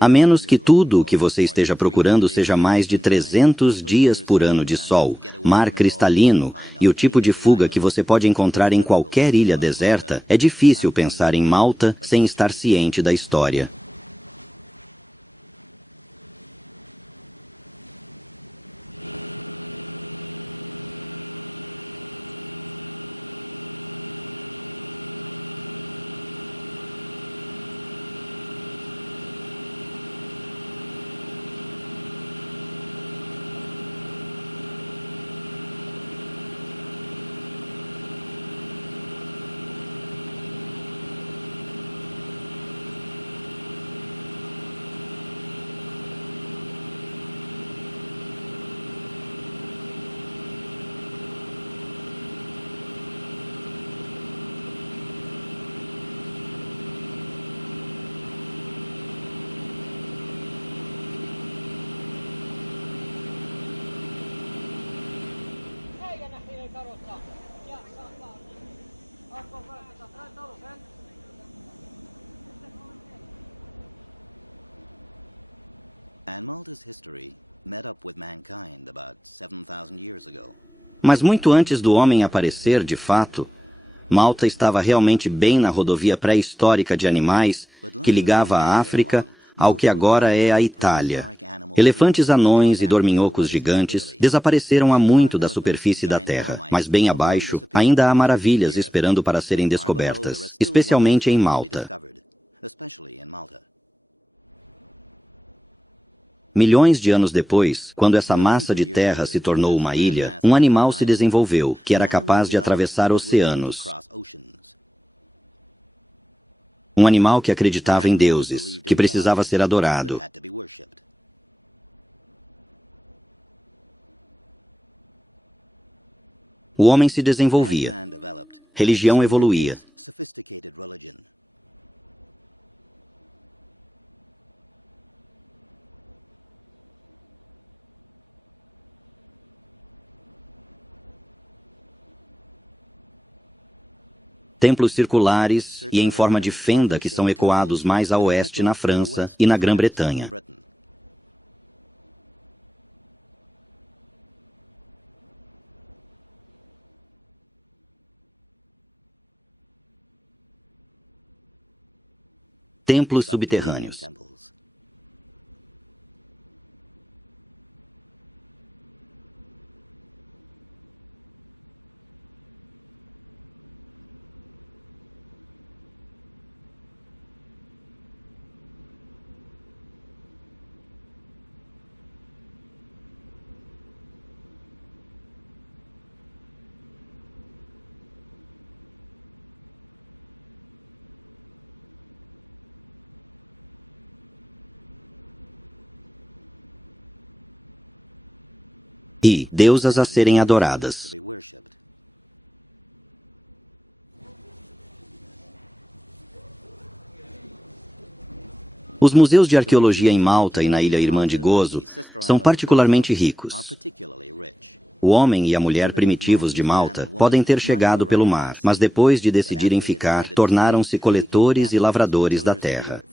A menos que tudo o que você esteja procurando seja mais de 300 dias por ano de sol, mar cristalino e o tipo de fuga que você pode encontrar em qualquer ilha deserta, é difícil pensar em Malta sem estar ciente da história. Mas muito antes do homem aparecer, de fato, Malta estava realmente bem na rodovia pré-histórica de animais que ligava a África ao que agora é a Itália. Elefantes anões e dorminhocos gigantes desapareceram há muito da superfície da Terra, mas bem abaixo ainda há maravilhas esperando para serem descobertas, especialmente em Malta. Milhões de anos depois, quando essa massa de terra se tornou uma ilha, um animal se desenvolveu que era capaz de atravessar oceanos. Um animal que acreditava em deuses, que precisava ser adorado. O homem se desenvolvia. Religião evoluía. Templos circulares e em forma de fenda que são ecoados mais a oeste na França e na Grã-Bretanha. Templos subterrâneos. E deusas a serem adoradas. Os museus de arqueologia em Malta e na Ilha Irmã de Gozo são particularmente ricos. O homem e a mulher primitivos de Malta podem ter chegado pelo mar, mas depois de decidirem ficar, tornaram-se coletores e lavradores da terra.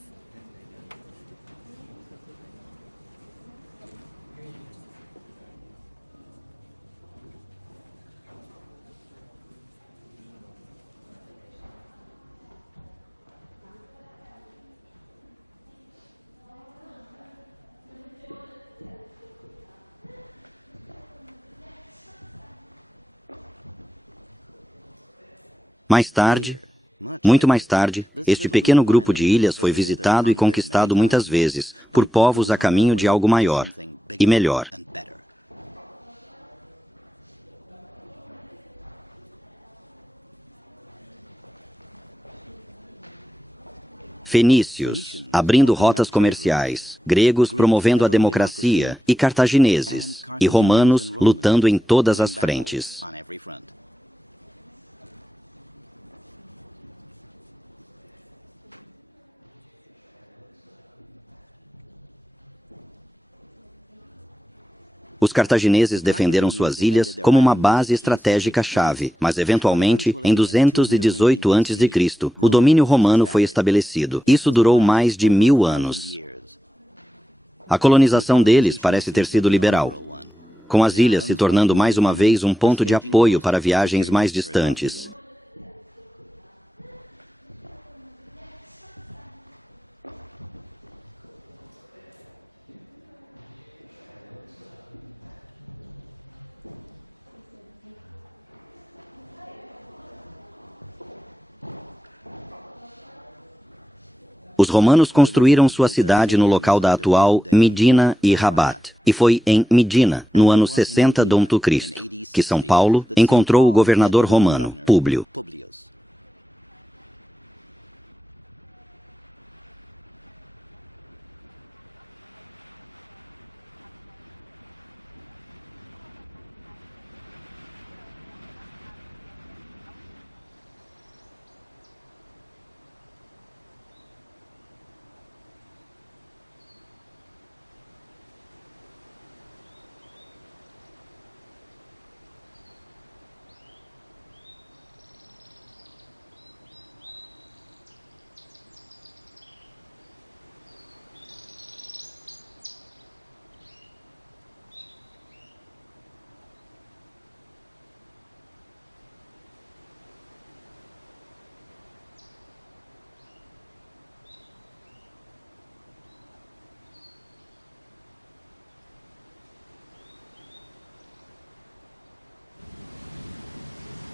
Mais tarde, muito mais tarde, este pequeno grupo de ilhas foi visitado e conquistado muitas vezes por povos a caminho de algo maior e melhor. Fenícios, abrindo rotas comerciais, gregos promovendo a democracia e cartagineses, e romanos lutando em todas as frentes. Os cartagineses defenderam suas ilhas como uma base estratégica-chave, mas eventualmente, em 218 a.C., o domínio romano foi estabelecido. Isso durou mais de 1000 anos. A colonização deles parece ter sido liberal, com as ilhas se tornando mais uma vez um ponto de apoio para viagens mais distantes. Os romanos construíram sua cidade no local da atual Medina e Rabat. E foi em Medina, no ano 60 d.C., que São Paulo encontrou o governador romano, Públio.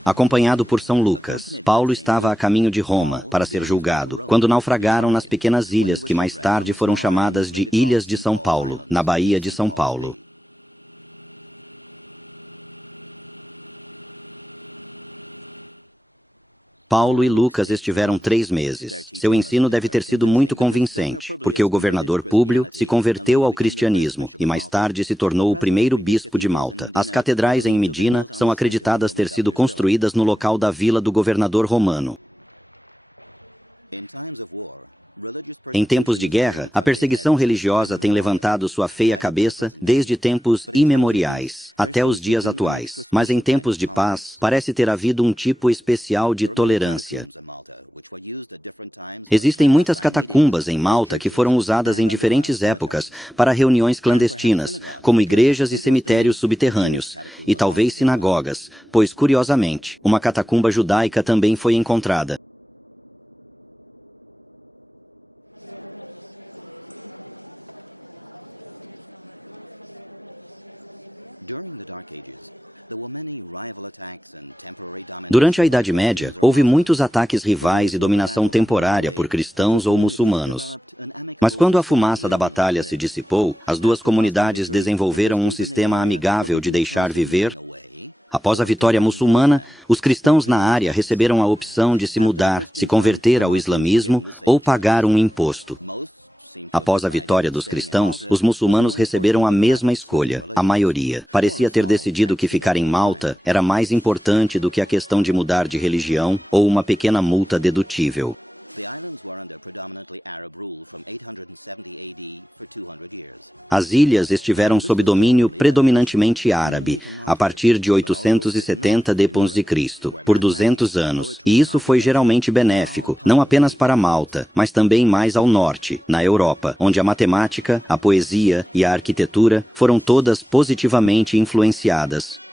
Acompanhado por São Lucas, Paulo estava a caminho de Roma para ser julgado, quando naufragaram nas pequenas ilhas que mais tarde foram chamadas de Ilhas de São Paulo, na Baía de São Paulo. Paulo e Lucas estiveram 3 meses. Seu ensino deve ter sido muito convincente, porque o governador Públio se converteu ao cristianismo e mais tarde se tornou o primeiro bispo de Malta. As catedrais em Medina são acreditadas ter sido construídas no local da vila do governador romano. Em tempos de guerra, a perseguição religiosa tem levantado sua feia cabeça desde tempos imemoriais até os dias atuais. Mas em tempos de paz, parece ter havido um tipo especial de tolerância. Existem muitas catacumbas em Malta que foram usadas em diferentes épocas para reuniões clandestinas, como igrejas e cemitérios subterrâneos, e talvez sinagogas, pois, curiosamente, uma catacumba judaica também foi encontrada. Durante a Idade Média, houve muitos ataques rivais e dominação temporária por cristãos ou muçulmanos. Mas quando a fumaça da batalha se dissipou, as duas comunidades desenvolveram um sistema amigável de deixar viver. Após a vitória muçulmana, os cristãos na área receberam a opção de se mudar, se converter ao islamismo ou pagar um imposto. Após a vitória dos cristãos, os muçulmanos receberam a mesma escolha, a maioria. Parecia ter decidido que ficar em Malta era mais importante do que a questão de mudar de religião ou uma pequena multa dedutível. As ilhas estiveram sob domínio predominantemente árabe, a partir de 870 d.C., por 200 anos, e isso foi geralmente benéfico, não apenas para Malta, mas também mais ao norte, na Europa, onde a matemática, a poesia e a arquitetura foram todas positivamente influenciadas.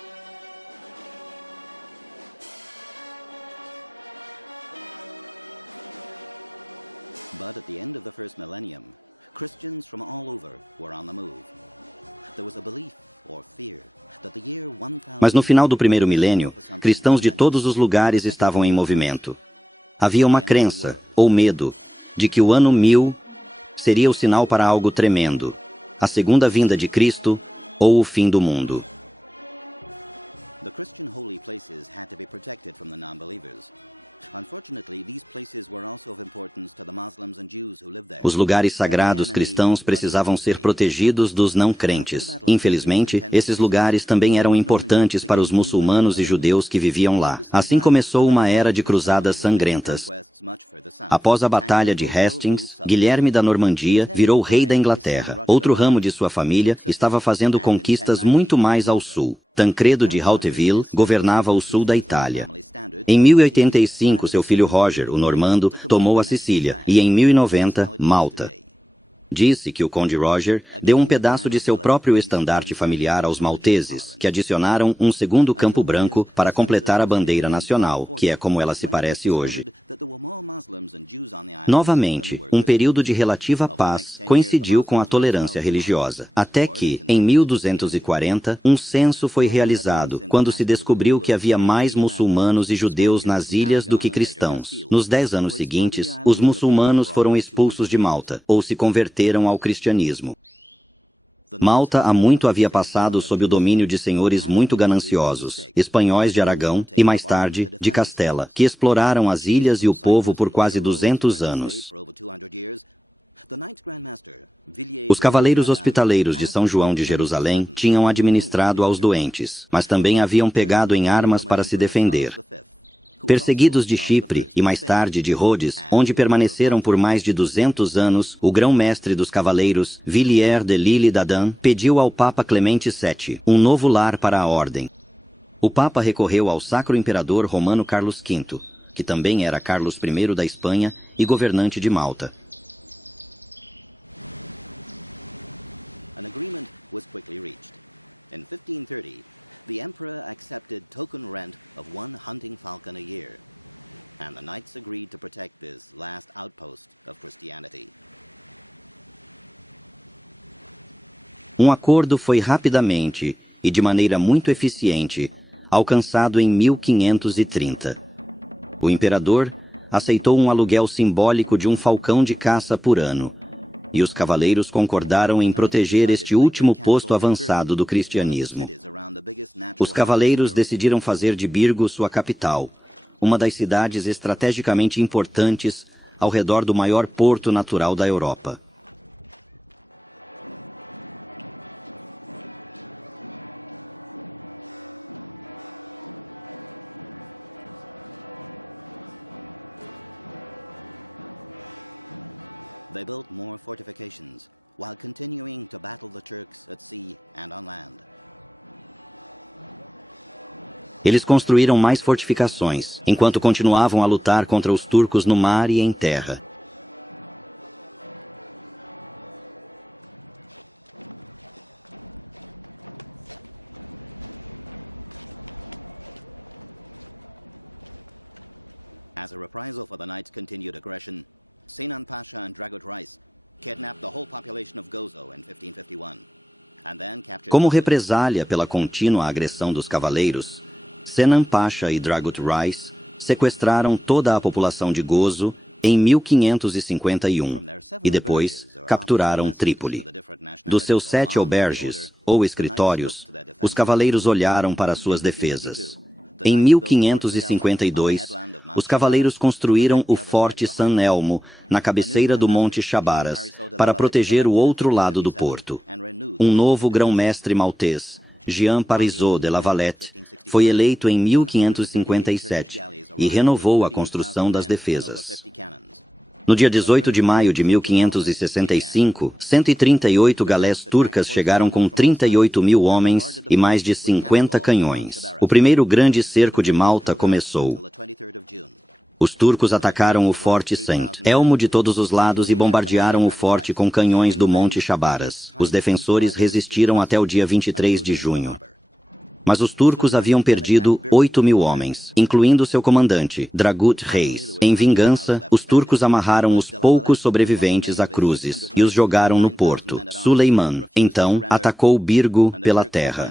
But at the end of the first millennium, Christians from all over were on the move. There was a belief or fear that the year 1000. Mas no final do primeiro milênio, cristãos de todos os lugares estavam em movimento. Havia uma crença, ou medo, de que o ano 1000 seria o sinal para algo tremendo, a segunda vinda de Cristo ou o fim do mundo. The Christian holy places had to be protected from the non-believers. Os lugares sagrados cristãos precisavam ser protegidos dos não-crentes. Infelizmente, esses lugares também eram importantes para os muçulmanos e judeus que viviam lá. Assim começou uma era de cruzadas sangrentas. Após a Batalha de Hastings, Guilherme da Normandia virou rei da Inglaterra. Outro ramo de sua família estava fazendo conquistas muito mais ao sul. Tancredo de Hauteville governava o sul da Itália. Em 1085, seu filho Roger, o normando, tomou a Sicília e em 1090, Malta. Disse que o Conde Roger deu um pedaço de seu próprio estandarte familiar aos malteses, que adicionaram um segundo campo branco para completar a bandeira nacional, que é como ela se parece hoje. Novamente, um período de relativa paz coincidiu com a tolerância religiosa, até que, em 1240, um censo foi realizado, quando se descobriu que havia mais muçulmanos e judeus nas ilhas do que cristãos. Nos 10 anos seguintes, os muçulmanos foram expulsos de Malta, ou se converteram ao cristianismo. Malta há muito havia passado sob o domínio de senhores muito gananciosos, espanhóis de Aragão e, mais tarde, de Castela, que exploraram as ilhas e o povo por quase 200 anos. Os cavaleiros hospitaleiros de São João de Jerusalém tinham administrado aos doentes, mas também haviam pegado em armas para se defender. Perseguidos de Chipre e mais tarde de Rhodes, onde permaneceram por mais de 200 anos, o grão-mestre dos cavaleiros, Villiers de l'Isle-d'Adam, pediu ao Papa Clemente VII um novo lar para a ordem. O Papa recorreu ao Sacro Imperador Romano Carlos V, que também era Carlos I da Espanha e governante de Malta. An agreement was quickly reached. In 1530, the emperor accepted token rent of one hunting falcon a year, and the knights agreed to protect this last outpost of Christianity. Um acordo foi rapidamente e de maneira muito eficiente alcançado em 1530. O imperador aceitou um aluguel simbólico de um falcão de caça por ano, e os cavaleiros concordaram em proteger este último posto avançado do cristianismo. Os cavaleiros decidiram fazer de Birgo sua capital, uma das cidades estrategicamente importantes ao redor do maior porto natural da Europa. They built more fortifications, while continuing to battle the Turks at sea and on land. Eles construíram mais fortificações, enquanto continuavam a lutar contra os turcos no mar e em terra. As a reprisal for the knights' continued aggression, Sinan Pasha and Dragut Reis kidnapped the whole population of Gozo in 1551, and then captured... Como represália pela contínua agressão dos cavaleiros, Sinan Pasha e Dragut Reis sequestraram toda a população de Gozo em 1551 e depois capturaram Trípoli. Dos seus 7 albergues, ou escritórios, os cavaleiros olharam para suas defesas. Em 1552, os cavaleiros construíram o Forte San Elmo, na cabeceira do Monte Chabaras, para proteger o outro lado do porto. Um novo grão-mestre maltês, Jean Parisot de La Valette, foi eleito em 1557 e renovou a construção das defesas. No dia 18 de maio de 1565, 138 galés turcas chegaram com 38 mil homens e mais de 50 canhões. O primeiro grande cerco de Malta começou. Os turcos atacaram o Forte Saint Elmo de todos os lados e bombardearam o forte com canhões do Monte Chabaras. Os defensores resistiram até o dia 23 de junho. Mas os turcos haviam perdido 8 mil homens, incluindo seu comandante, Dragut Reis. Em vingança, os turcos amarraram os poucos sobreviventes a cruzes e os jogaram no porto. Suleiman, então, atacou Birgo pela terra.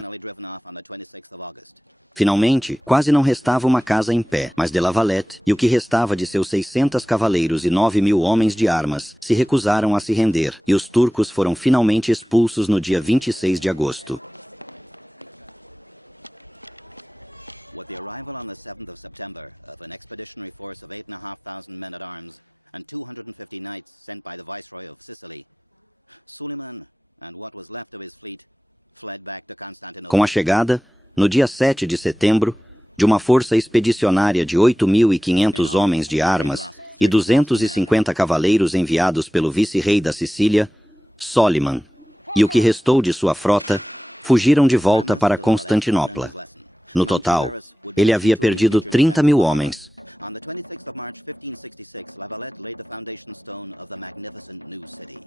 Finalmente, quase não restava uma casa em pé, mas de La Valette e o que restava de seus 600 cavaleiros e 9 mil homens de armas se recusaram a se render, e os turcos foram finalmente expulsos no dia 26 de agosto. With the arrival on the 7th of September of an expeditionary force of 8,500 men-at-arms and 250 knights sent by the Viceroy of Sicily, Suleiman and what was left of his fleet fled back to Constantinople. Com a chegada, no dia 7 de setembro, de uma força expedicionária de 8.500 homens de armas e 250 cavaleiros enviados pelo vice-rei da Sicília, Soliman, e o que restou de sua frota, fugiram de volta para Constantinopla. No total, ele havia perdido 30 mil homens, On the 26th of March, 1566, La Valette laid the foundation stone of the magnificent new city.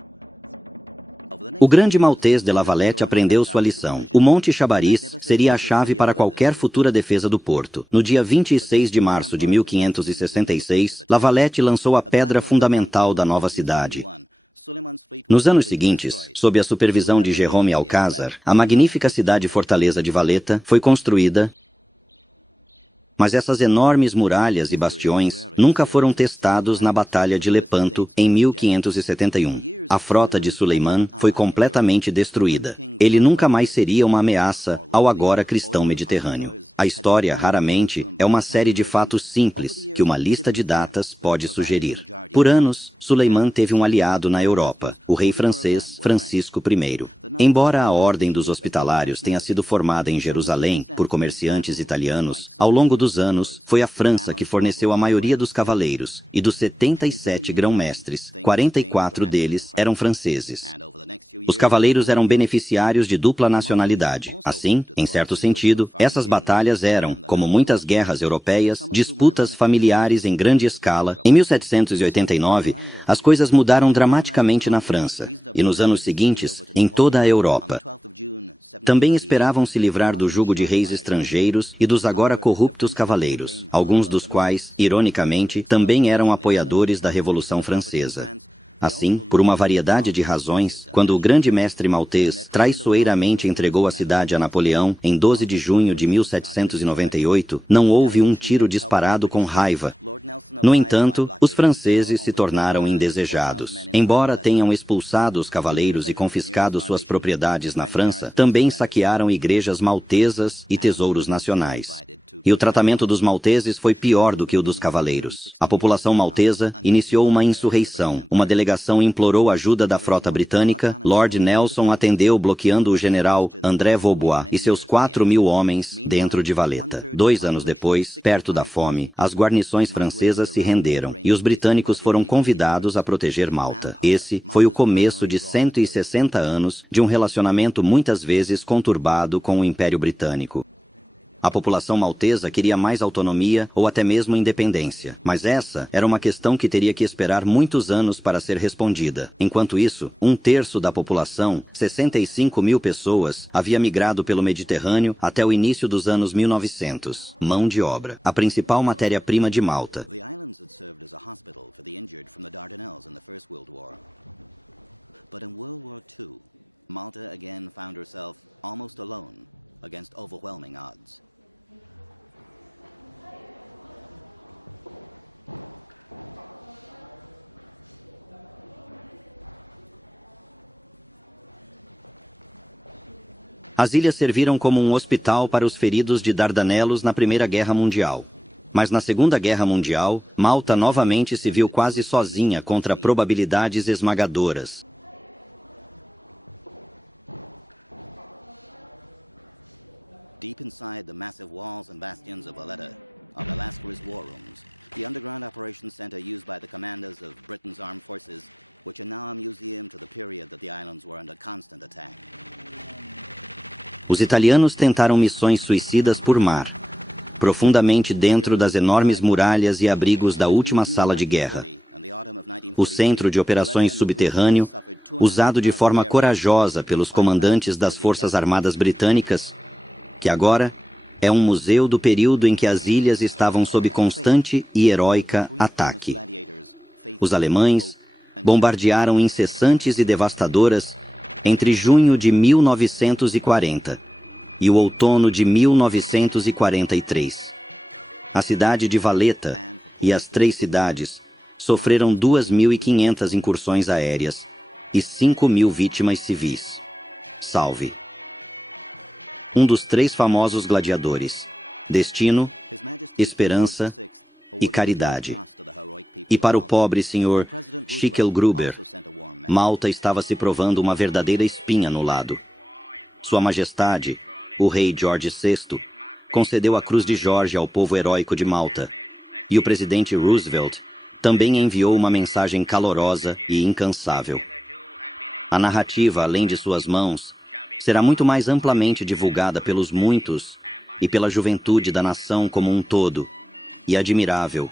O grande maltês de La Valette aprendeu sua lição. O Monte Chabariz seria a chave para qualquer futura defesa do porto. No dia 26 de março de 1566, La Valette lançou a pedra fundamental da nova cidade. Nos anos seguintes, sob a supervisão de Jérôme Alcázar, a magnífica cidade-fortaleza de Valeta foi construída. Mas essas enormes muralhas e bastiões nunca foram testados na Batalha de Lepanto, em 1571. A frota de Suleiman foi completamente destruída. Ele nunca mais seria uma ameaça ao agora cristão mediterrâneo. A história, raramente, é uma série de fatos simples que uma lista de datas pode sugerir. Por anos, Suleiman teve um aliado na Europa, o rei francês Francisco I. Embora a Ordem dos Hospitalários tenha sido formada em Jerusalém por comerciantes italianos, ao longo dos anos, foi a França que forneceu a maioria dos cavaleiros, e dos 77 grão-mestres, 44 deles eram franceses. Os cavaleiros eram beneficiários de dupla nacionalidade. Assim, em certo sentido, essas batalhas eram, como muitas guerras europeias, disputas familiares em grande escala. Em 1789, as coisas mudaram dramaticamente na França, e nos anos seguintes, em toda a Europa. Também esperavam se livrar do jugo de reis estrangeiros e dos agora corruptos cavaleiros, alguns dos quais, ironicamente, também eram apoiadores da Revolução Francesa. Assim, por uma variedade de razões, quando o grande mestre maltês traiçoeiramente entregou a cidade a Napoleão em 12 de junho de 1798, não houve um tiro disparado com raiva. No entanto, os franceses se tornaram indesejados. Embora tenham expulsado os cavaleiros e confiscado suas propriedades na França, também saquearam igrejas maltesas e tesouros nacionais. E o tratamento dos malteses foi pior do que o dos cavaleiros. A população maltesa iniciou uma insurreição. Uma delegação implorou ajuda da frota britânica. Lord Nelson atendeu bloqueando o general André Vaubois e seus 4.000 homens dentro de Valeta. 2 anos depois, perto da fome, as guarnições francesas se renderam e os britânicos foram convidados a proteger Malta. Esse foi o começo de 160 anos de um relacionamento muitas vezes conturbado com o Império Britânico. A população maltesa queria mais autonomia ou até mesmo independência, mas essa era uma questão que teria que esperar muitos anos para ser respondida. Enquanto isso, 1/3 da população, 65.000 pessoas, havia migrado pelo Mediterrâneo até o início dos anos 1900. Mão de obra, a principal matéria-prima de Malta. The islands had served as a hospital for the injured from the Dardanelles in the First World War. But in World War II, Malta again found herself almost alone against overwhelming odds. As ilhas serviram como um hospital para os feridos de Dardanelos na Primeira Guerra Mundial. Mas na Segunda Guerra Mundial, Malta novamente se viu quase sozinha contra probabilidades esmagadoras. Deep inside the massive walls and bastions of Valletta are the Lascaris war rooms, the underground operations center used by the commanders of Britain's armed forces, which are now a museum to the period that the islands were under constant attack. Os italianos tentaram missões suicidas por mar, profundamente dentro das enormes muralhas e abrigos da última sala de guerra. O centro de operações subterrâneo, usado de forma corajosa pelos comandantes das Forças Armadas Britânicas, que agora é um museu do período em que as ilhas estavam sob constante e heróica ataque. Os alemães bombardearam incessantes e devastadoras entre junho de 1940 e o outono de 1943. A cidade de Valeta e as 3 cidades sofreram 2.500 incursões aéreas e 5.000 vítimas civis. Salve! Um dos 3 famosos gladiadores: destino, esperança e caridade. E para o pobre senhor Schicklgruber, Malta estava se provando uma verdadeira espinha no lado. Sua Majestade, o rei George VI, concedeu a Cruz de Jorge ao povo heróico de Malta, e o presidente Roosevelt também enviou uma mensagem calorosa e incansável. A narrativa, além de suas mãos, será muito mais amplamente divulgada pelos muitos e pela juventude da nação como um todo, e admirável.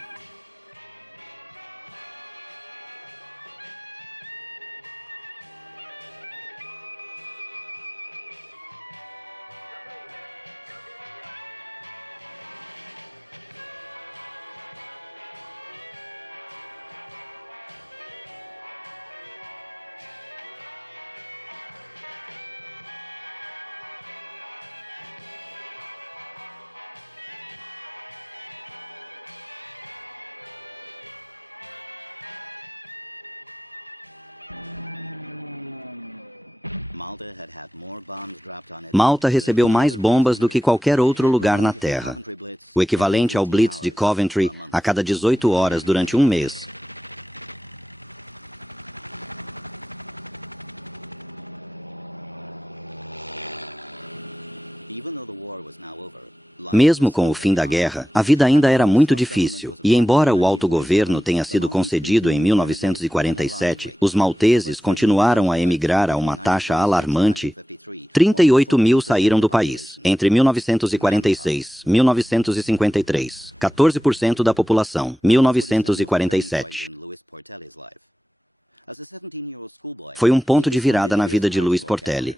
Malta recebeu mais bombas do que qualquer outro lugar na Terra, o equivalente ao Blitz de Coventry a cada 18 horas durante um mês. Mesmo com o fim da guerra, a vida ainda era muito difícil, e embora o autogoverno tenha sido concedido em 1947, os malteses continuaram a emigrar a uma taxa alarmante. 38 mil saíram do país. Entre 1946 e 1953, 14% da população. 1947. Foi um ponto de virada na vida de Louis Portelli.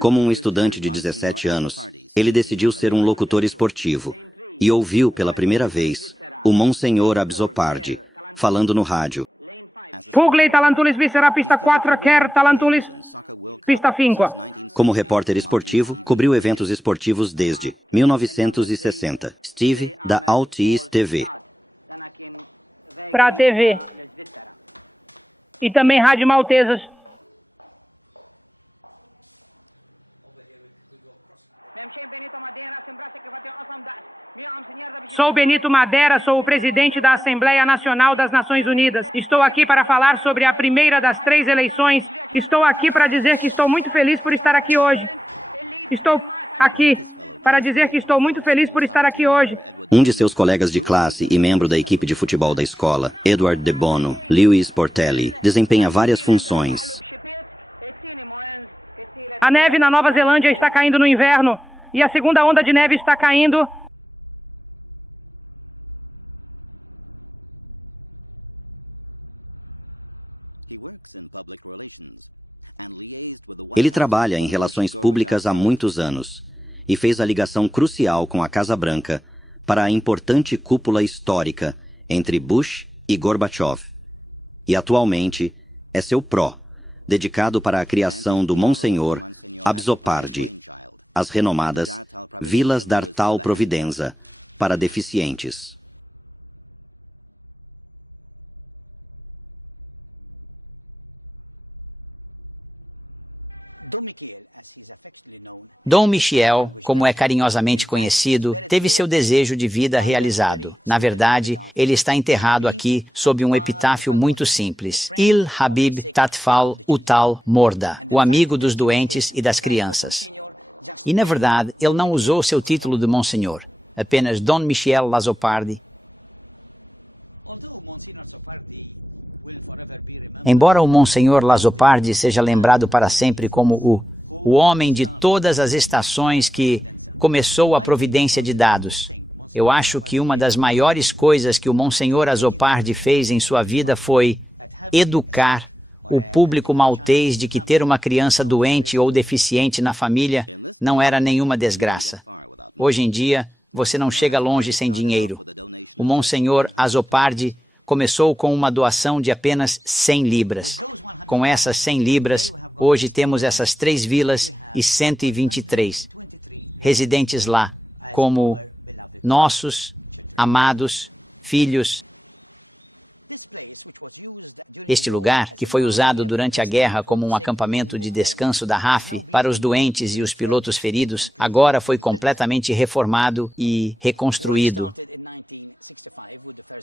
Como um estudante de 17 anos, ele decidiu ser um locutor esportivo e ouviu pela primeira vez o Monsenhor Abzopardi falando no rádio. Pugley, Talantulis, Viscera, pista 4, Kerr, Talantulis, pista 5. Como repórter esportivo, cobriu eventos esportivos desde 1960. Steve, da Altice TV. Para a TV. E também Rádio Maltesas. Sou Benito Madeira, sou o presidente da Assembleia Nacional das Nações Unidas. Estou aqui para falar sobre a primeira das 3 eleições. Estou aqui para dizer que estou muito feliz por estar aqui hoje. Estou aqui para dizer que estou muito feliz por estar aqui hoje. Um de seus colegas de classe e membro da equipe de futebol da escola, Edward De Bono, Louis Portelli, desempenha várias funções. A neve na Nova Zelândia está caindo no inverno e a segunda onda de neve está caindo. Ele trabalha em relações públicas há muitos anos e fez a ligação crucial com a Casa Branca para a importante cúpula histórica entre Bush e Gorbachev. E atualmente é seu pró, dedicado para a criação do Monsenhor Abzopardi, as renomadas Vilas d'Artal Providenza, para deficientes. Dom Michiel, como é carinhosamente conhecido, teve seu desejo de vida realizado. Na verdade, ele está enterrado aqui sob um epitáfio muito simples. Il Habib Tatfal Utal Morda, o amigo dos doentes e das crianças. E, na verdade, ele não usou seu título de Monsenhor, apenas Dom Michiel Lazopardi. Embora o Monsenhor Lazopardi seja lembrado para sempre como o homem de todas as estações que começou a providência de dados, eu acho que uma das maiores coisas que o Monsenhor Azzopardi fez em sua vida foi educar o público maltês de que ter uma criança doente ou deficiente na família não era nenhuma desgraça. Hoje em dia, você não chega longe sem dinheiro. O Monsenhor Azzopardi começou com uma doação de apenas 100 libras. Com essas 100 libras, hoje temos essas 3 vilas e 123 residentes lá, como nossos amados filhos. Este lugar, que foi usado durante a guerra como um acampamento de descanso da RAF para os doentes e os pilotos feridos, agora foi completamente reformado e reconstruído.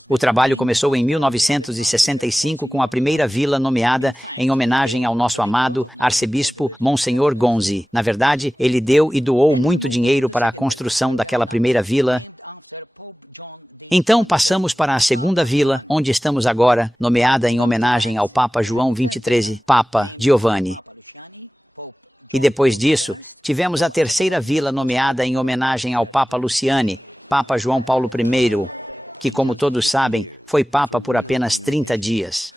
O trabalho começou em 1965 com a primeira vila nomeada em homenagem ao nosso amado arcebispo Monsenhor Gonzi. Na verdade, ele deu e doou muito dinheiro para a construção daquela primeira vila. Então passamos para a segunda vila, onde estamos agora, nomeada em homenagem ao Papa João XXIII, Papa Giovanni. E depois disso, tivemos a terceira vila nomeada em homenagem ao Papa Luciani, Papa João Paulo I. que, como todos sabem, foi papa por apenas 30 dias.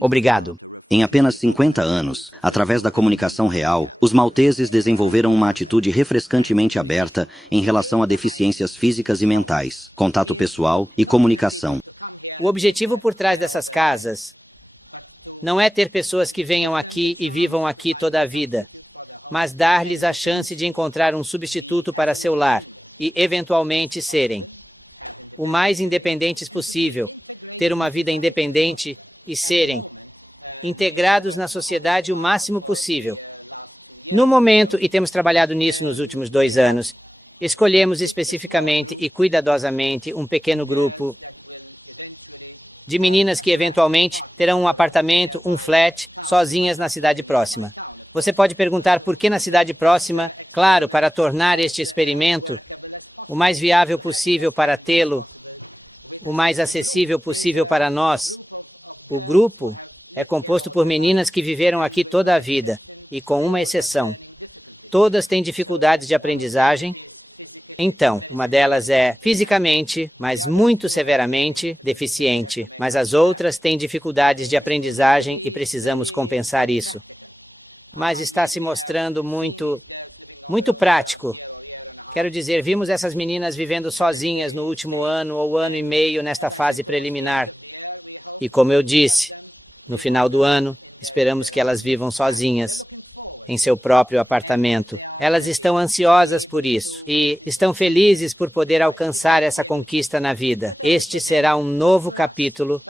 Obrigado. Em apenas 50 anos, através da comunicação real, os malteses desenvolveram uma atitude refrescantemente aberta em relação a deficiências físicas e mentais, contato pessoal e comunicação. O objetivo por trás dessas casas não é ter pessoas que venham aqui e vivam aqui toda a vida, mas dar-lhes a chance de encontrar um substituto para seu lar e, eventualmente, serem o mais independentes possível, ter uma vida independente e serem integrados na sociedade o máximo possível. No momento, e temos trabalhado nisso nos últimos 2 anos, escolhemos especificamente e cuidadosamente um pequeno grupo de meninas que eventualmente terão um apartamento, um flat, sozinhas na cidade próxima. Você pode perguntar por que na cidade próxima? Claro, para tornar este experimento o mais viável possível para tê-lo, o mais acessível possível para nós. O grupo é composto por meninas que viveram aqui toda a vida, e com uma exceção. Todas têm dificuldades de aprendizagem. Então, uma delas é fisicamente, mas muito severamente, deficiente, mas as outras têm dificuldades de aprendizagem e precisamos compensar isso. Mas está se mostrando muito prático. Quero dizer, vimos essas meninas vivendo sozinhas no último ano ou ano e meio nesta fase preliminar. E como eu disse, no final do ano, esperamos que elas vivam sozinhas, em seu próprio apartamento. Elas estão ansiosas por isso e estão felizes por poder alcançar essa conquista na vida. Este será um novo capítulo,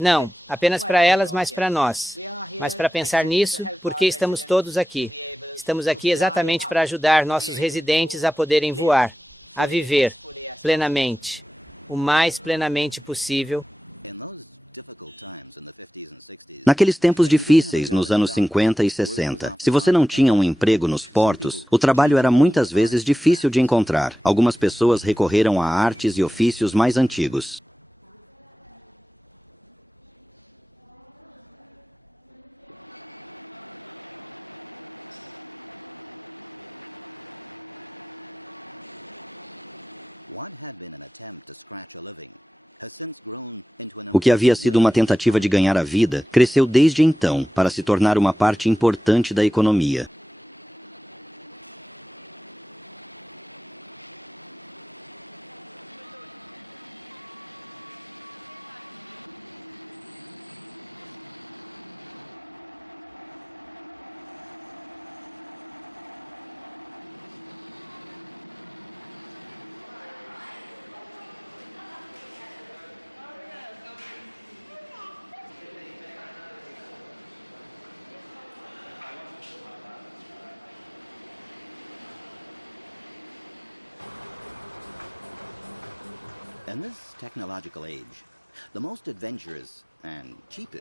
não apenas para elas, mas para nós. Mas para pensar nisso, porque estamos todos aqui. Estamos aqui exatamente para ajudar nossos residentes a poderem voar, a viver plenamente, o mais plenamente possível. Naqueles tempos difíceis, nos anos 50 e 60, se você não tinha um emprego nos portos, o trabalho era muitas vezes difícil de encontrar. Algumas pessoas recorreram a artes e ofícios mais antigos. O que havia sido uma tentativa de ganhar a vida cresceu desde então para se tornar uma parte importante da economia.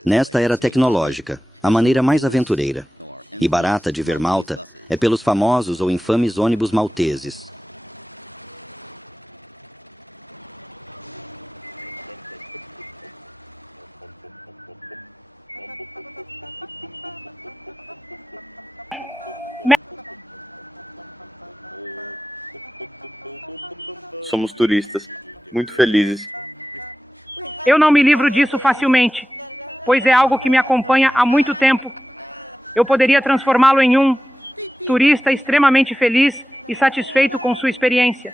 Nesta era tecnológica, a maneira mais aventureira e barata de ver Malta é pelos famosos ou infames ônibus malteses. Somos turistas, muito felizes. Eu não me livro disso facilmente, pois é algo que me acompanha há muito tempo. Eu poderia transformá-lo em um turista extremamente feliz e satisfeito com sua experiência.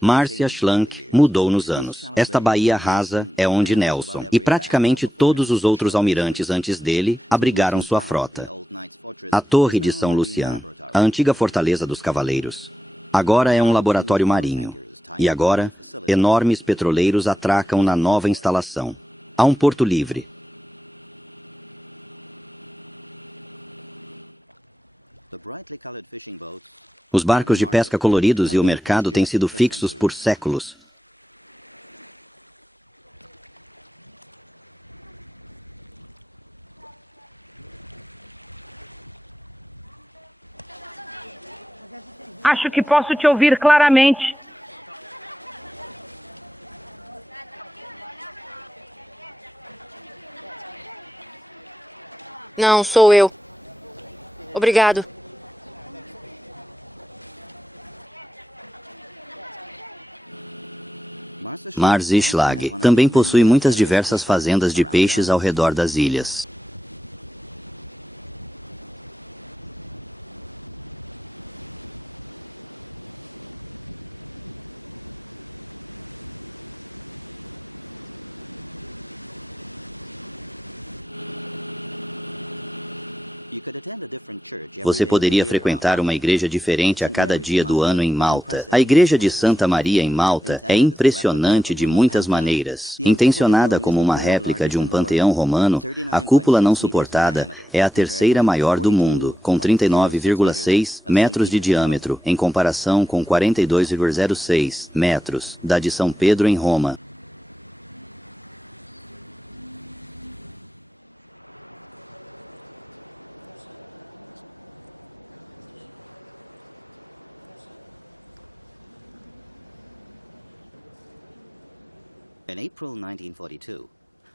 Marcia Schlank mudou nos anos. Esta baía rasa é onde Nelson e praticamente todos os outros almirantes antes dele abrigaram sua frota. A Torre de São Lucian, a antiga fortaleza dos cavaleiros, agora é um laboratório marinho. E agora, enormes petroleiros atracam na nova instalação. Há um porto livre. Os barcos de pesca coloridos e o mercado têm sido fixos por séculos. Acho que posso te ouvir claramente. Não, sou eu. Obrigado. Mar Zischlag também possui muitas diversas fazendas de peixes ao redor das ilhas. Você poderia frequentar uma igreja diferente a cada dia do ano em Malta. A igreja de Santa Maria em Malta é impressionante de muitas maneiras. Intencionada como uma réplica de um panteão romano, a cúpula não suportada é a terceira maior do mundo, com 39,6 metros de diâmetro, em comparação com 42,06 metros da de São Pedro em Roma. In April 1942,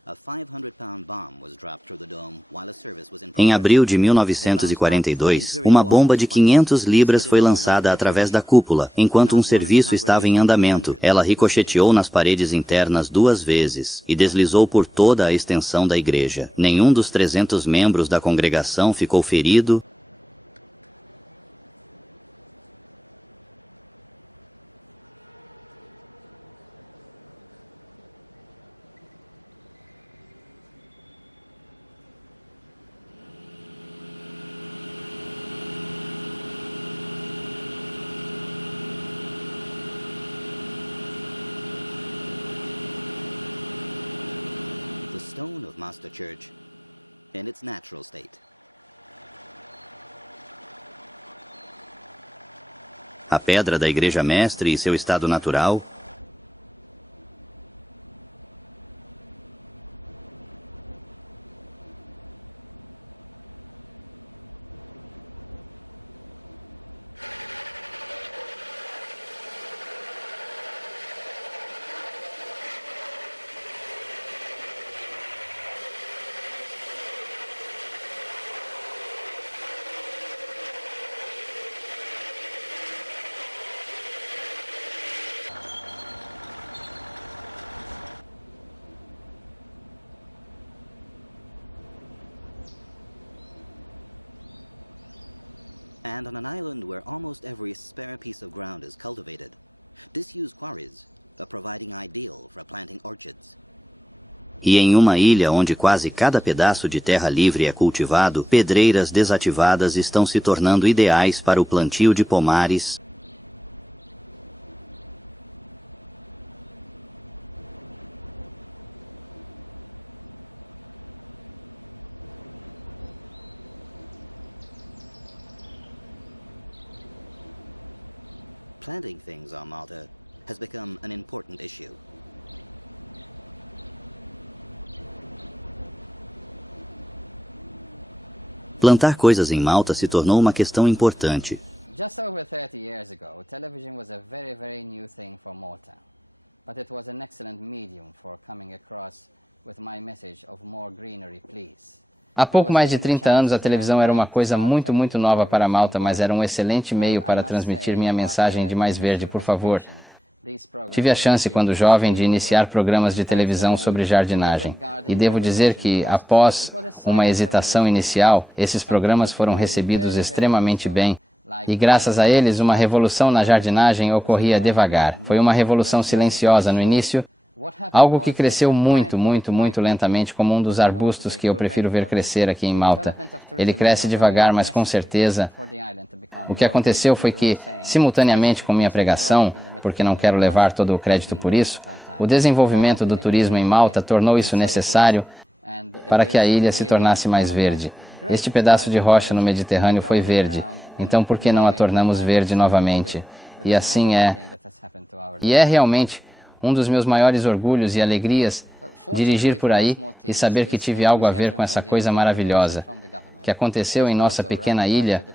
a 500-pound bomb was dropped through the dome while a service was in progress. Em abril de 1942, uma bomba de 500 libras foi lançada através da cúpula, enquanto um serviço estava em andamento. Ela ricocheteou nas paredes internas 2 vezes e deslizou por toda a extensão da igreja. Nenhum dos 300 membros da congregação ficou ferido. Stone of Master Church in its natural state. A pedra da igreja mestre e seu estado natural. And on an island where almost every spare piece of ground is cultivated, disused quarries are providing ideal for planting orchards. E em uma ilha onde quase cada pedaço de terra livre é cultivado, pedreiras desativadas estão se tornando ideais para o plantio de pomares. Planting things on Malta has become an important issue. Plantar coisas em Malta se tornou uma questão importante. Just over 30 years ago, television was a very new thing for Malta. But it was an excellent medium for coming across with my message of more greenery, please. Há pouco mais de 30 anos, a televisão era uma coisa muito nova para Malta, mas era um excelente meio para transmitir minha mensagem de mais verde, por favor. Tive a chance, quando jovem, de iniciar programas de televisão sobre jardinagem. E devo dizer que, após uma hesitação inicial, esses programas foram recebidos extremamente bem. E graças a eles, uma revolução na jardinagem ocorria devagar. Foi uma revolução silenciosa no início, algo que cresceu muito lentamente, como um dos arbustos que eu prefiro ver crescer aqui em Malta. Ele cresce devagar, mas com certeza. O que aconteceu foi que, simultaneamente com minha pregação, porque não quero levar todo o crédito por isso, o desenvolvimento do turismo em Malta tornou isso necessário para que a ilha se tornasse mais verde. Este pedaço de rocha no Mediterrâneo foi verde, então por que não a tornamos verde novamente? E assim é. E é realmente um dos meus maiores orgulhos e alegrias dirigir por aí e saber que tive algo a ver com essa coisa maravilhosa que aconteceu em nossa pequena ilha.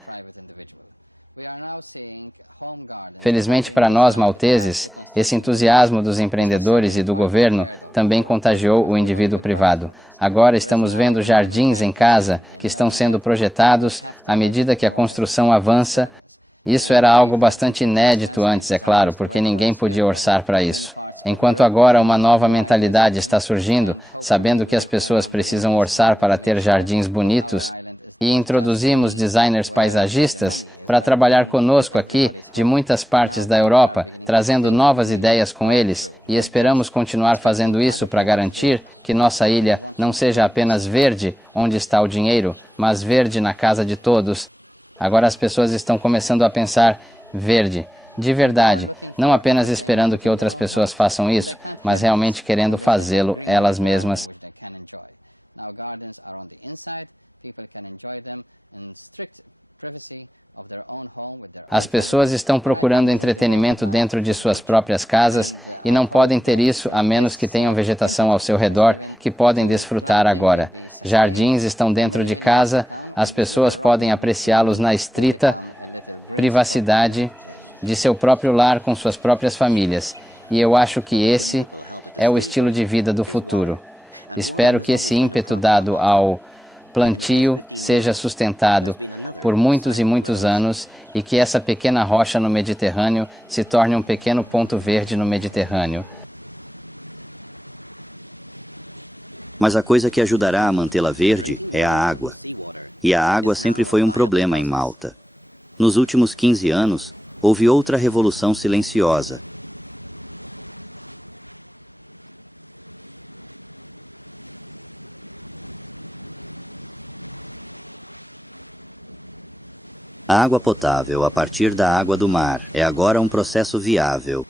Felizmente para nós, malteses, esse entusiasmo dos empreendedores e do governo também contagiou o indivíduo privado. Agora estamos vendo jardins em casa que estão sendo projetados à medida que a construção avança Isso era algo bastante inédito antes, é claro, porque ninguém podia orçar para isso. Enquanto agora uma nova mentalidade está surgindo, sabendo que as pessoas precisam orçar para ter jardins bonitos, e introduzimos designers paisagistas para trabalhar conosco aqui, de muitas partes da Europa, trazendo novas ideias com eles, e esperamos continuar fazendo isso para garantir que nossa ilha não seja apenas verde, onde está o dinheiro, mas verde na casa de todos. Agora as pessoas estão começando a pensar verde, de verdade, não apenas esperando que outras pessoas façam isso, mas realmente querendo fazê-lo elas mesmas. As pessoas estão procurando entretenimento dentro de suas próprias casas e não podem ter isso a menos que tenham vegetação ao seu redor que podem desfrutar agora. Jardins estão dentro de casa, as pessoas podem apreciá-los na estrita privacidade de seu próprio lar com suas próprias famílias. E eu acho que esse é o estilo de vida do futuro. Espero que esse ímpeto dado ao plantio seja sustentado por muitos e muitos anos e que essa pequena rocha no Mediterrâneo se torne um pequeno ponto verde no Mediterrâneo. Mas a coisa que ajudará a mantê-la verde é a água. E a água sempre foi um problema em Malta. Nos últimos 15 anos, houve outra revolução silenciosa. A água potável a partir da água do mar é agora um processo viável.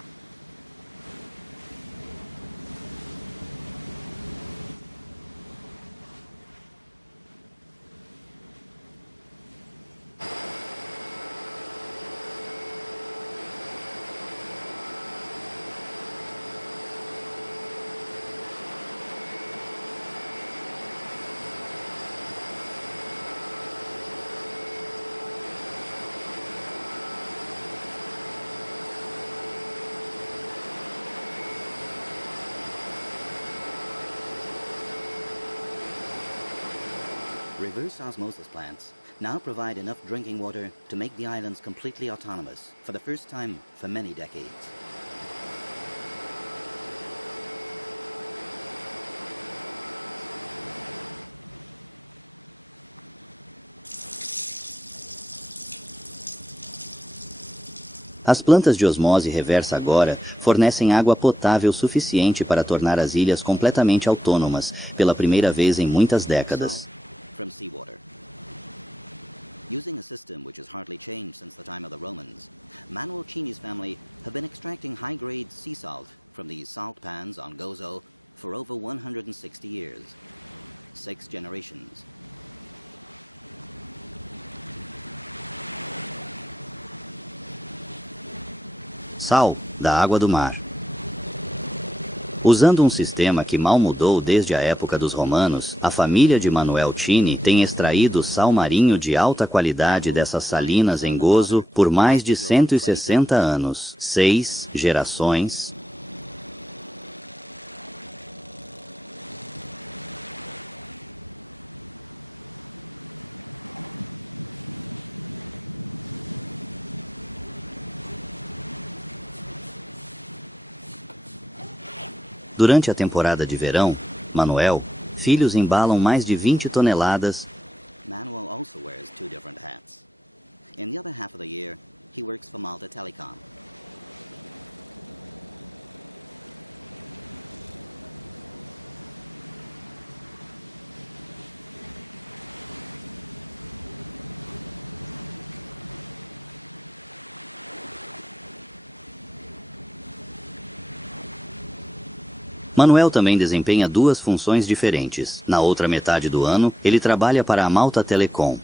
Reverse osmosis plants now provide enough drinking water to make the islands completely autonomous for the first time for many decades. As plantas de osmose reversa agora fornecem água potável suficiente para tornar as ilhas completamente autônomas, pela primeira vez em muitas décadas. From seawater. Using a system which has hardly changed since the time of the Romans, Manuel Cini's family have been extracting high-grade sea salt from these salt pans on Gozo for over 160 years. 6 generations. Sal da água do mar. Usando um sistema que mal mudou desde a época dos romanos, a família de Manuel Cini tem extraído sal marinho de alta qualidade dessas salinas em Gozo por mais de 160 anos. 6 gerações. Durante a temporada de verão, Manuel, filhos embalam mais de 20 toneladas. Manuel also wears 2 different hats. In the other half of the year, he works for Malta Telecom. Manuel também desempenha 2 funções diferentes. Na outra metade do ano, ele trabalha para a Malta Telecom.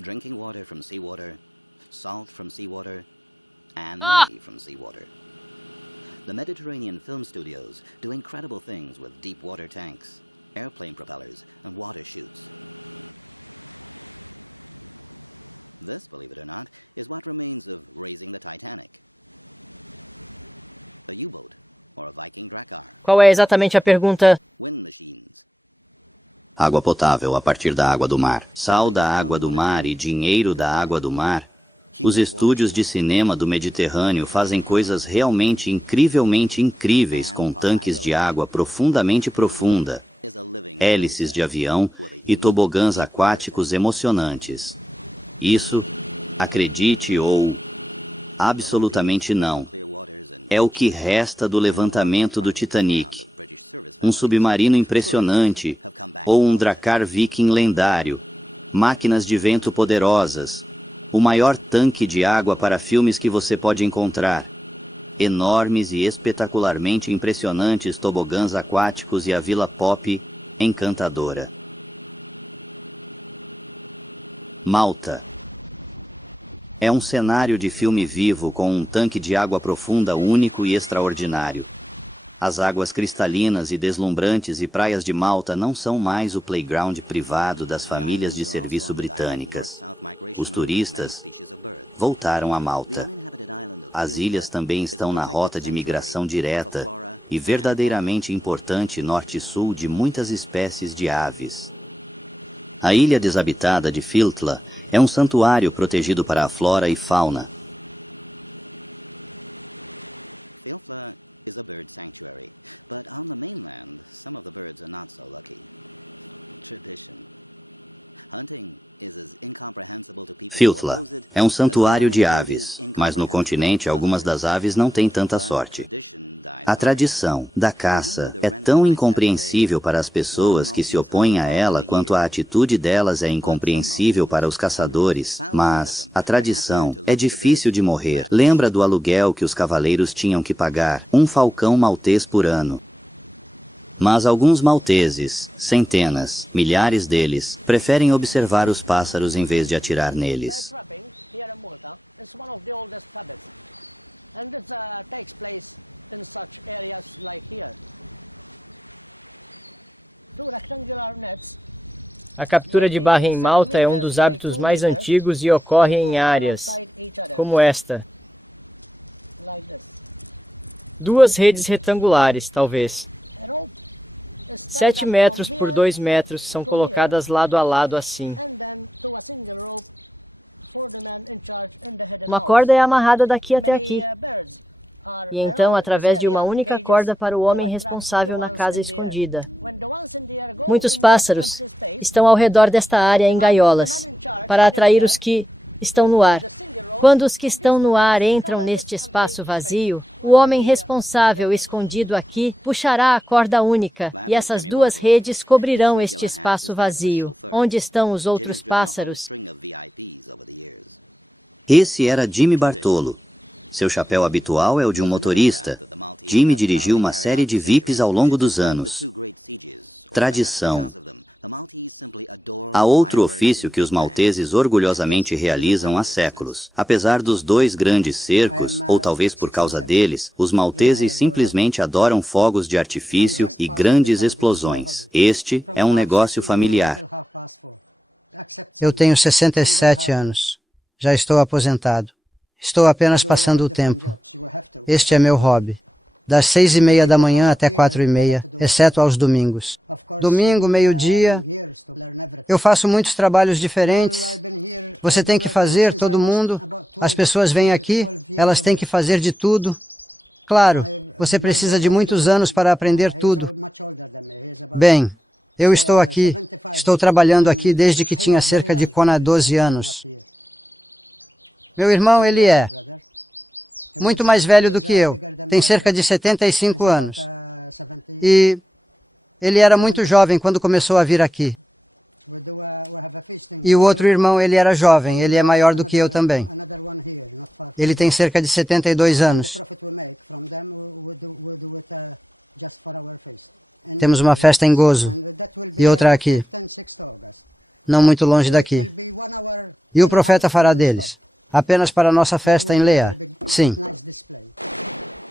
Drinking water from seawater, salt from seawater, and money from seawater. The Mediterranean film studios do incredible things with deep water tanks, airplane propellers, and water chutes. This, believe it or not, is what remains of raising the Titanic. A U-boat or a Viking Drakkar. Qual é exatamente a pergunta? Wind machines. Água potável a partir da água do mar, sal da água do mar e dinheiro da água do mar. Os estúdios de cinema do Mediterrâneo fazem coisas realmente incrivelmente incríveis com tanques de água profundamente profunda, hélices de avião e tobogãs aquáticos emocionantes. Isso, acredite ou absolutamente não, é o que resta do levantamento do Titanic. Um submarino impressionante ou um Drakkar Viking lendário, máquinas de vento poderosas, o maior tanque de água para filmes que você pode encontrar, enormes e espetacularmente impressionantes tobogãs aquáticos e a Vila Pop encantadora. Malta. É um cenário de filme vivo com um tanque de água profunda único e extraordinário. As águas cristalinas e deslumbrantes e praias de Malta não são mais o playground privado das famílias de serviço britânicas. Os turistas voltaram a Malta. As ilhas também estão na rota de migração direta e verdadeiramente importante norte-sul de muitas espécies de aves. A ilha desabitada de Filtla é um santuário protegido para a flora e fauna. Filtla is a bird sanctuary, but on the mainland, some of the birds are not so lucky. Tradition. Hunting is as incomprehensible to people who Filtla oppose it é um as santuário de that it aves, is mas no continente algumas das aves não têm tanta sorte. A tradição da caça é tão incompreensível para as pessoas que se opõem a ela quanto a atitude delas é incompreensível para os caçadores, mas a tradição é difícil de morrer. Lembra do aluguel que os cavaleiros tinham que pagar, um falcão maltês por ano. Mas alguns malteses, centenas, milhares deles, preferem observar os pássaros em vez de atirar neles. A captura de barra em Malta é um dos hábitos mais antigos e ocorre em áreas como esta. 2 redes retangulares, talvez. 7 metros por 2 metros são colocadas lado a lado assim. Uma corda é amarrada daqui até aqui. E então, através de uma única corda para o homem responsável na casa escondida. Muitos pássaros estão ao redor desta área em gaiolas, para atrair os que estão no ar. Quando os que estão no ar entram neste espaço vazio, o homem responsável escondido aqui puxará a corda única e essas 2 redes cobrirão este espaço vazio, onde estão os outros pássaros. Esse era Jimmy Bartolo. Seu chapéu habitual é o de um motorista. Jimmy dirigiu uma série de VIPs ao longo dos anos. Tradição. Há outro ofício que os malteses orgulhosamente realizam há séculos. Apesar dos 2 grandes cercos, ou talvez por causa deles, os malteses simplesmente adoram fogos de artifício e grandes explosões. Este é um negócio familiar. Eu tenho 67 anos. Já estou aposentado. Estou apenas passando o tempo. Este é meu hobby. Das 6:30 da manhã até 4:30, exceto aos domingos. Domingo, meio-dia, eu faço muitos trabalhos diferentes. Você tem que fazer, todo mundo. As pessoas vêm aqui, elas têm que fazer de tudo. Claro, você precisa de muitos anos para aprender tudo. Bem, eu estou aqui, estou trabalhando aqui desde que tinha cerca de 12 anos. Meu irmão, ele é muito mais velho do que eu, tem cerca de 75 anos. E ele era muito jovem quando começou a vir aqui. E o outro irmão, ele era jovem, ele é maior do que eu também. Ele tem cerca de 72 anos. Temos uma festa em Gozo e outra aqui, não muito longe daqui. E o profeta fará deles, apenas para a nossa festa em Leá. Sim.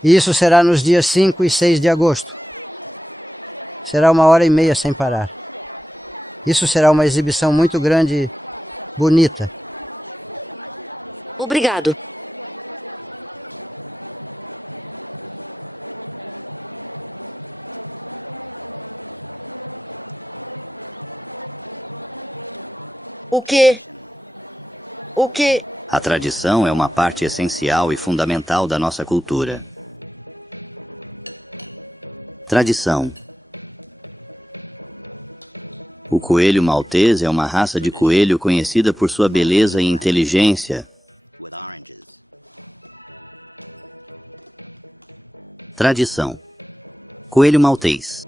E isso será nos dias 5 e 6 de agosto. Será 1h30 sem parar. Isso será uma exibição muito grande e bonita. Obrigado. O que? A tradição é uma parte essencial e fundamental da nossa cultura. Tradição. O coelho maltês é uma raça de coelho conhecida por sua beleza e inteligência. Tradição. Coelho maltês.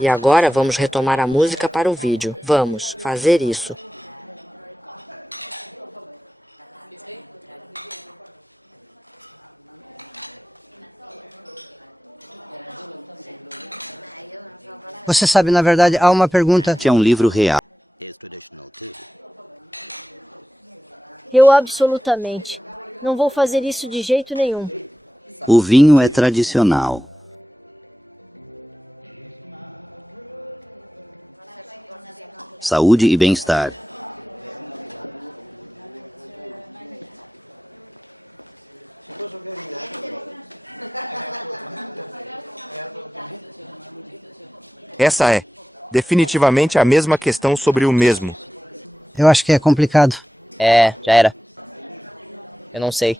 E agora vamos retomar a música para o vídeo. Vamos fazer isso. Você sabe, na verdade, há uma pergunta. É um livro real. Eu absolutamente não vou fazer isso de jeito nenhum. O vinho é tradicional. Saúde e bem-estar. Essa é definitivamente a mesma questão sobre o mesmo. Eu acho que é complicado. Já era. Eu não sei.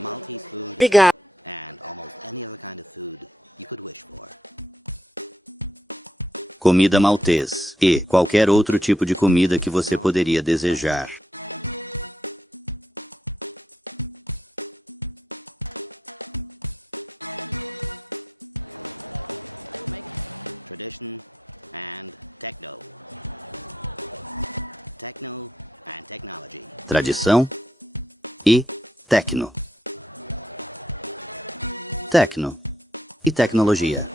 Maltese food. Obrigado. And almost any other kind of food you could wish for. Comida maltês e qualquer outro tipo de comida que você poderia desejar. Tradition and techno. Techno and technology. Tradição e tecno. Tecno e tecnologia.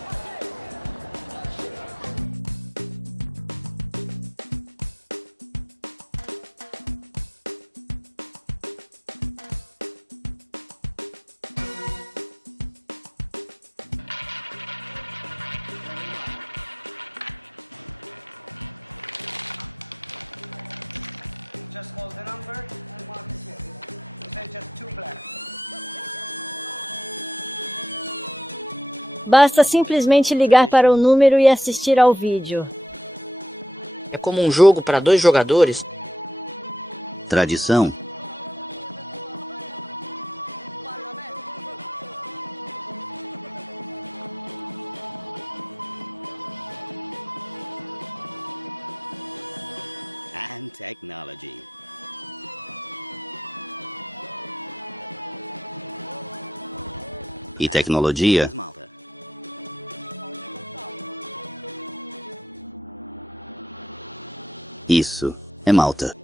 Just hold the number and mark it here. Say just 2 black. Basta simplesmente ligar para o número e assistir ao vídeo. É como um jogo para 2 jogadores. Tradição. And technology. E tecnologia. Malta. Isso é Malta.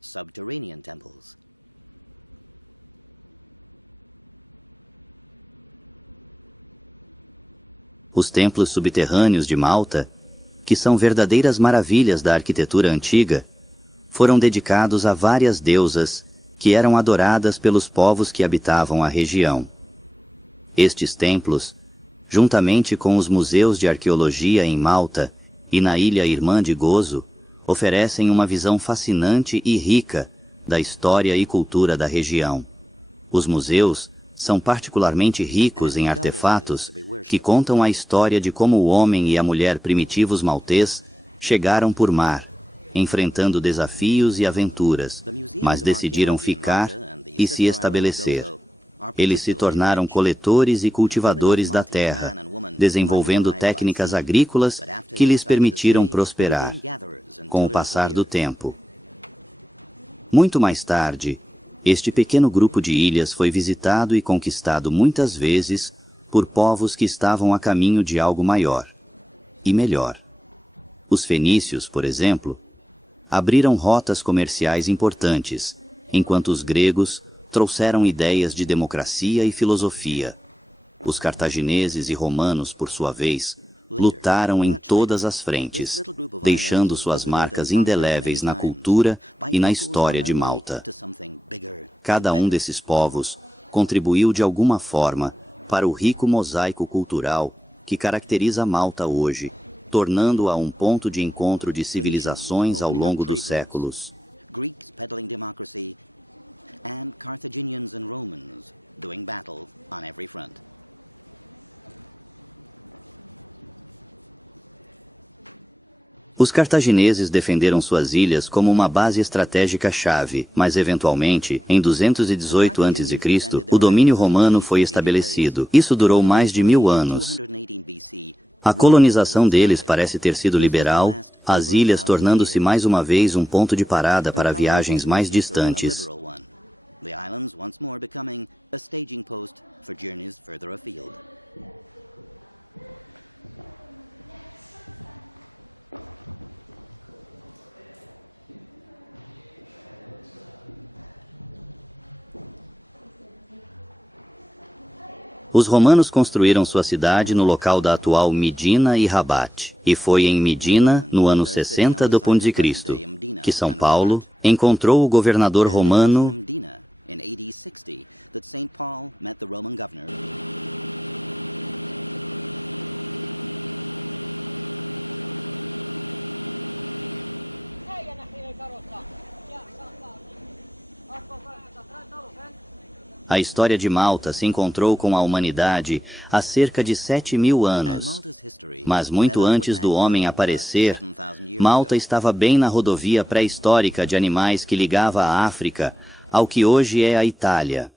Subterranean temples. Os templos subterrâneos de Malta, que são verdadeiras maravilhas da arquitetura antiga, foram dedicados a várias deusas que eram adoradas pelos povos que habitavam a região. Estes templos, juntamente com os museus de arqueologia em Malta e na Ilha Irmã de Gozo, oferecem uma visão fascinante e rica da história e cultura da região. Os museus são particularmente ricos em artefatos que contam a história de como o homem e a mulher primitivos maltês chegaram por mar, enfrentando desafios e aventuras, mas decidiram ficar e se estabelecer. Eles se tornaram coletores e cultivadores da terra, desenvolvendo técnicas agrícolas que lhes permitiram prosperar com o passar do tempo. Muito mais tarde, este pequeno grupo de ilhas foi visitado e conquistado muitas vezes por povos que estavam a caminho de algo maior e melhor. Os fenícios, por exemplo, abriram rotas comerciais importantes, enquanto os gregos trouxeram ideias de democracia e filosofia. Os cartagineses e romanos, por sua vez, lutaram em todas as frentes, deixando suas marcas indeléveis na cultura e na história de Malta. Cada um desses povos contribuiu de alguma forma para o rico mosaico cultural que caracteriza Malta hoje, tornando-a um ponto de encontro de civilizações ao longo dos séculos. Greeks peddling democracy, and Carthaginians and Romans doing battle on every front. Os cartagineses defenderam suas ilhas como uma base estratégica-chave, mas eventualmente, em 218 a.C., o domínio romano foi estabelecido. Isso durou mais de 1000 anos. A colonização deles parece ter sido liberal, as ilhas tornando-se mais uma vez um ponto de parada para viagens mais distantes. The islands once more becoming a staging post for journeys further afield. Os romanos construíram sua cidade no local da atual Medina e Rabat. E foi em Medina, no ano 60 d.C., que São Paulo encontrou o governador romano In AD 60, that St. Paul met the Roman governor. A história de Malta se encontrou com a humanidade há cerca de 7.000 anos. Mas muito antes do homem aparecer, Malta estava bem na rodovia pré-histórica de animais que ligava a África ao que hoje é a Itália.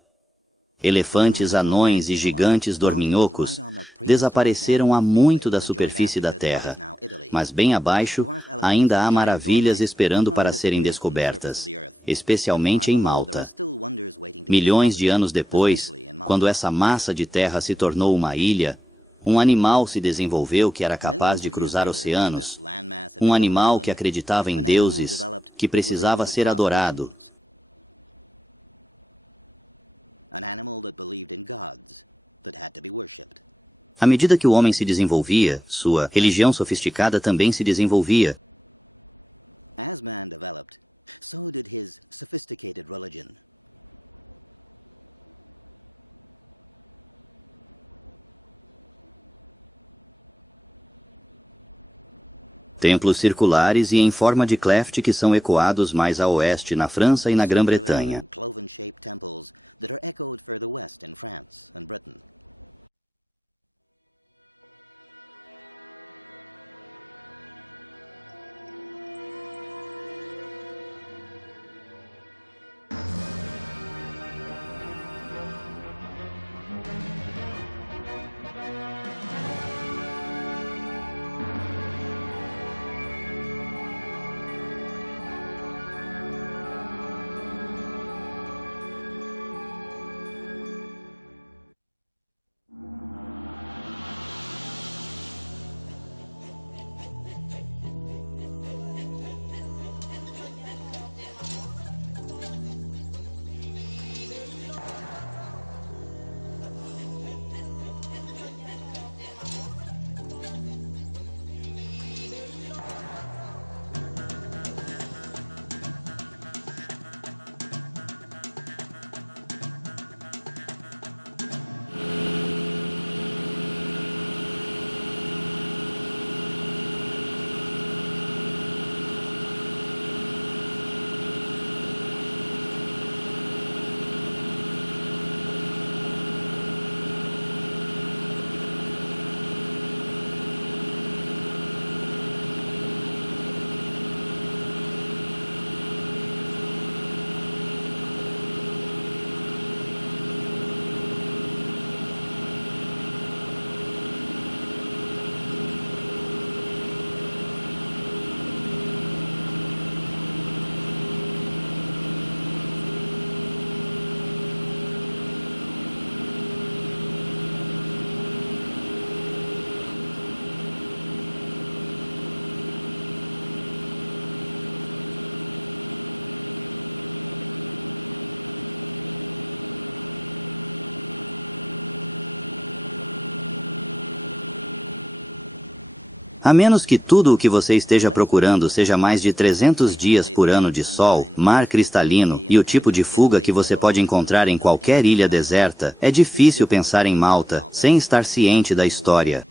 Elefantes, anões e gigantes dorminhocos desapareceram há muito da superfície da Terra, mas bem abaixo ainda há maravilhas esperando para serem descobertas, especialmente em Malta. Milhões de anos depois, quando essa massa de terra se tornou uma ilha, um animal se desenvolveu que era capaz de cruzar oceanos, um animal que acreditava em deuses, que precisava ser adorado. An animal that believed in gods that had to be worshipped. À medida que o homem se desenvolvia, sua religião sofisticada também se desenvolvia. As man developed, so did his sophisticated religion. Templos circulares e em forma de cleft que são ecoados mais a oeste na França e na Grã-Bretanha. Cloven-shaped temples that are echoed further west in France and Britain. A menos que tudo o que você esteja procurando seja mais de 300 dias por ano de sol, mar cristalino e o tipo de fuga que você pode encontrar em qualquer ilha deserta, é difícil pensar em Malta sem estar ciente da história.